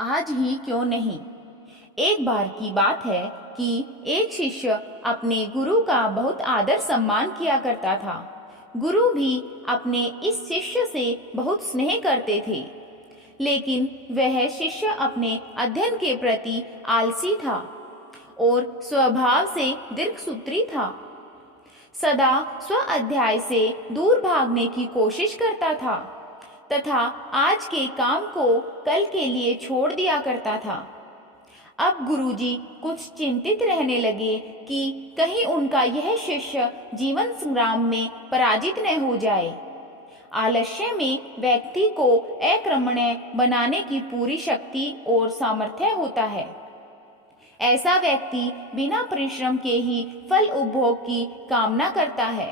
आज ही क्यों नहीं। एक बार की बात है कि एक शिष्य अपने गुरु का बहुत आदर सम्मान किया करता था। गुरु भी अपने इस शिष्य से बहुत स्नेह करते थे, लेकिन वह शिष्य अपने अध्ययन के प्रति आलसी था और स्वभाव से दीर्घसूत्री था। सदा स्व अध्याय से दूर भागने की कोशिश करता था तथा आज के काम को कल के लिए छोड़ दिया करता था। अब गुरुजी कुछ चिंतित रहने लगे कि कहीं उनका यह शिष्य जीवन संग्राम में पराजित न हो जाए। आलस्य में व्यक्ति को अकर्मण्य बनाने की पूरी शक्ति और सामर्थ्य होता है। ऐसा व्यक्ति बिना परिश्रम के ही फल उपभोग की कामना करता है।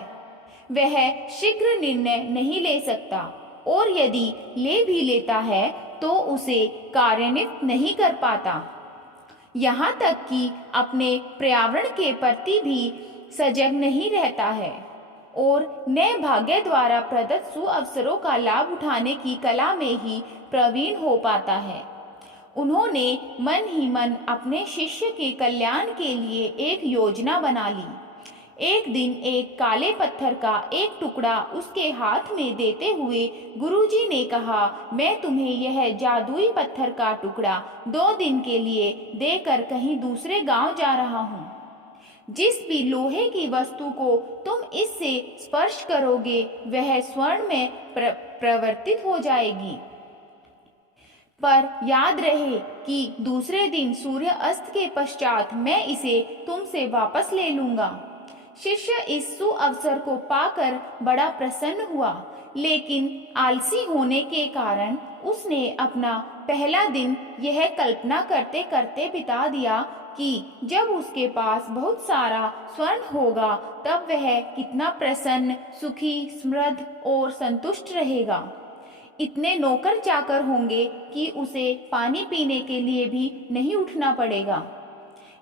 वह शीघ्र निर्णय नहीं ले सकता और यदि ले भी लेता है तो उसे कार्यान्वित नहीं कर पाता। यहाँ तक कि अपने पर्यावरण के प्रति भी सजग नहीं रहता है और नए भाग्य द्वारा प्रदत्त सुअवसरों का लाभ उठाने की कला में ही प्रवीण हो पाता है। उन्होंने मन ही मन अपने शिष्य के कल्याण के लिए एक योजना बना ली। एक दिन एक काले पत्थर का एक टुकड़ा उसके हाथ में देते हुए गुरुजी ने कहा, मैं तुम्हें यह जादुई पत्थर का टुकड़ा 2 दिन के लिए देकर कहीं दूसरे गांव जा रहा हूँ। जिस भी लोहे की वस्तु को तुम इससे स्पर्श करोगे वह स्वर्ण में प्रवर्तित हो जाएगी। पर याद रहे कि दूसरे दिन सूर्य अस्त के पश्चात मैं इसे तुमसे वापस ले लूंगा। शिष्य इस सुअवसर को पाकर बड़ा प्रसन्न हुआ, लेकिन आलसी होने के कारण उसने अपना पहला दिन यह कल्पना करते करते बिता दिया कि जब उसके पास बहुत सारा स्वर्ण होगा तब वह कितना प्रसन्न, सुखी, समृद्ध और संतुष्ट रहेगा। इतने नौकर चाकर होंगे कि उसे पानी पीने के लिए भी नहीं उठना पड़ेगा।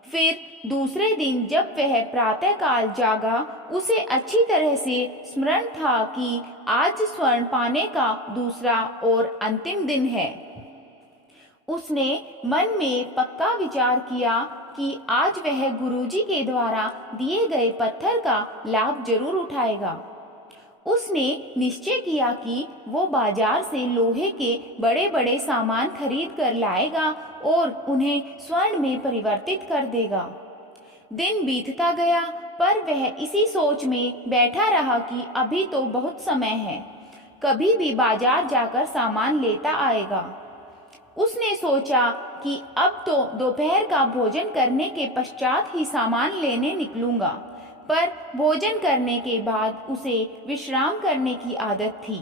फिर दूसरे दिन जब वह प्रातःकाल जागा, उसे अच्छी तरह से स्मरण था कि आज स्वर्ण पाने का दूसरा और अंतिम दिन है। उसने मन में पक्का विचार किया कि आज वह गुरुजी के द्वारा दिए गए पत्थर का लाभ जरूर उठाएगा। उसने निश्चय किया कि वो बाजार से लोहे के बड़े बड़े सामान खरीद कर लाएगा और उन्हें स्वर्ण में परिवर्तित कर देगा। दिन बीतता गया, पर वह इसी सोच में बैठा रहा कि अभी तो बहुत समय है, कभी भी बाजार जाकर सामान लेता आएगा। उसने सोचा कि अब तो दोपहर का भोजन करने के पश्चात ही सामान लेने निकलूंगा, पर भोजन करने के बाद उसे विश्राम करने की आदत थी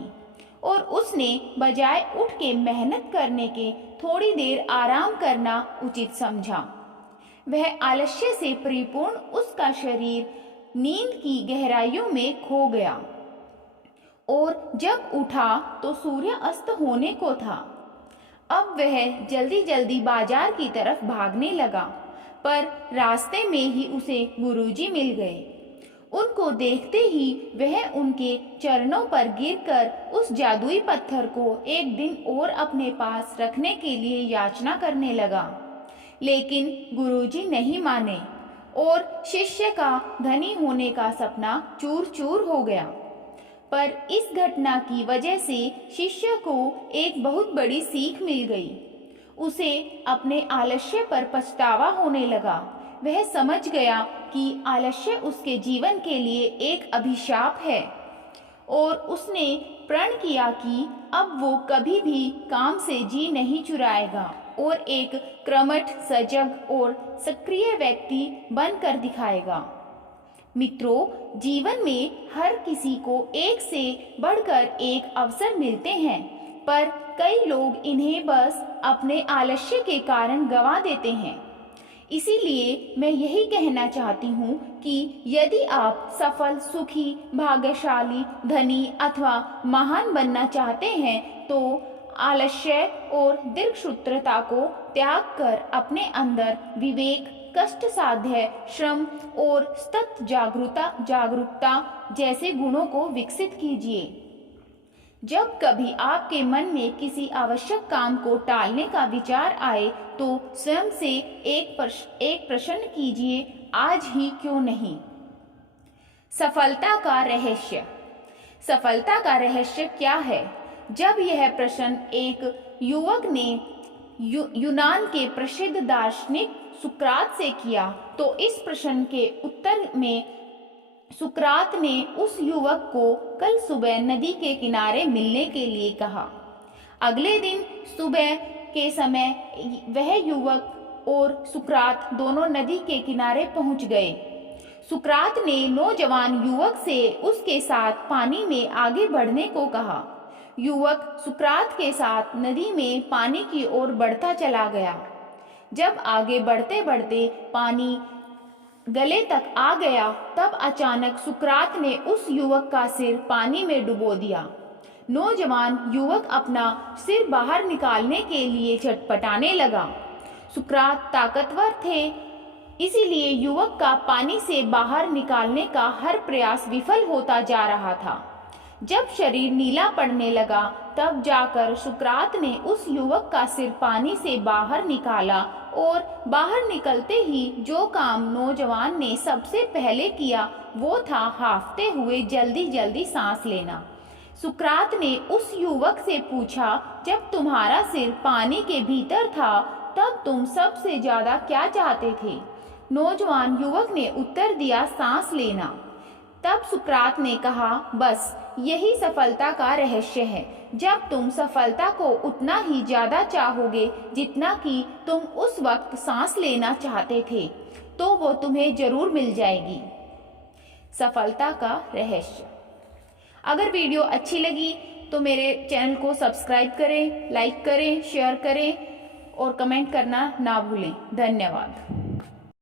और उसने बजाय उठ के मेहनत करने के थोड़ी देर आराम करना उचित समझा। वह आलस्य से परिपूर्ण उसका शरीर नींद की गहराइयों में खो गया और जब उठा तो सूर्य अस्त होने को था। अब वह जल्दी जल्दी बाजार की तरफ भागने लगा, पर रास्ते में ही उसे गुरुजी मिल गए। उनको देखते ही वह उनके चरणों पर गिरकर उस जादुई पत्थर को एक दिन और अपने पास रखने के लिए याचना करने लगा, लेकिन गुरुजी नहीं माने और शिष्य का धनी होने का सपना चूर चूर हो गया। पर इस घटना की वजह से शिष्य को एक बहुत बड़ी सीख मिल गई। उसे अपने आलस्य पर पछतावा होने लगा। वह समझ गया कि आलस्य उसके जीवन के लिए एक अभिशाप है और उसने प्रण किया कि अब वो कभी भी काम से जी नहीं चुराएगा और एक कर्मठ, सजग और सक्रिय व्यक्ति बनकर दिखाएगा। मित्रों, जीवन में हर किसी को एक से बढ़कर एक अवसर मिलते हैं, पर कई लोग इन्हें बस अपने आलस्य के कारण गंवा देते हैं। इसीलिए मैं यही कहना चाहती हूँ कि यदि आप सफल, सुखी, भाग्यशाली, धनी अथवा महान बनना चाहते हैं तो आलस्य और दीर्घसूत्रता को त्याग कर अपने अंदर विवेक, कष्ट साध्य, श्रम और सतत जागरूकता जैसे गुणों को विकसित कीजिए। जब कभी आपके मन में किसी आवश्यक काम को टालने का विचार आए तो स्वयं से एक प्रश्न कीजिए, आज ही क्यों नहीं। सफलता का रहस्य। सफलता का रहस्य क्या है? जब यह प्रश्न एक युवक ने यूनान के प्रसिद्ध दार्शनिक सुकरात से किया तो इस प्रश्न के उत्तर में सुकरात ने उस युवक को कल सुबह नदी के किनारे मिलने के लिए कहा। अगले दिन सुबह के समय वह युवक और सुकरात दोनों नदी के किनारे पहुंच गए। सुकरात ने नौजवान युवक से उसके साथ पानी में आगे बढ़ने को कहा। युवक सुकरात के साथ नदी में पानी की ओर बढ़ता चला गया। जब आगे बढ़ते बढ़ते पानी गले तक आ गया तब अचानक सुकरात ने उस युवक का सिर पानी में डुबो दिया। नौजवान युवक अपना सिर बाहर निकालने के लिए छटपटाने लगा। सुकरात ताकतवर थे, इसीलिए युवक का पानी से बाहर निकालने का हर प्रयास विफल होता जा रहा था। जब शरीर नीला पड़ने लगा तब जाकर सुकरात ने उस युवक का सिर पानी से बाहर निकाला और बाहर निकलते ही जो काम नौजवान ने सबसे पहले किया वो था हांफते हुए जल्दी जल्दी सांस लेना। सुकरात ने उस युवक से पूछा, जब तुम्हारा सिर पानी के भीतर था तब तुम सबसे ज्यादा क्या चाहते थे? नौजवान युवक ने उत्तर दिया, सांस लेना। तब सुकरात ने कहा, बस यही सफलता का रहस्य है। जब तुम सफलता को उतना ही ज्यादा चाहोगे जितना कि तुम उस वक्त सांस लेना चाहते थे तो वो तुम्हें जरूर मिल जाएगी। सफलता का रहस्य। अगर वीडियो अच्छी लगी तो मेरे चैनल को सब्सक्राइब करें, लाइक करें, शेयर करें और कमेंट करना ना भूलें। धन्यवाद।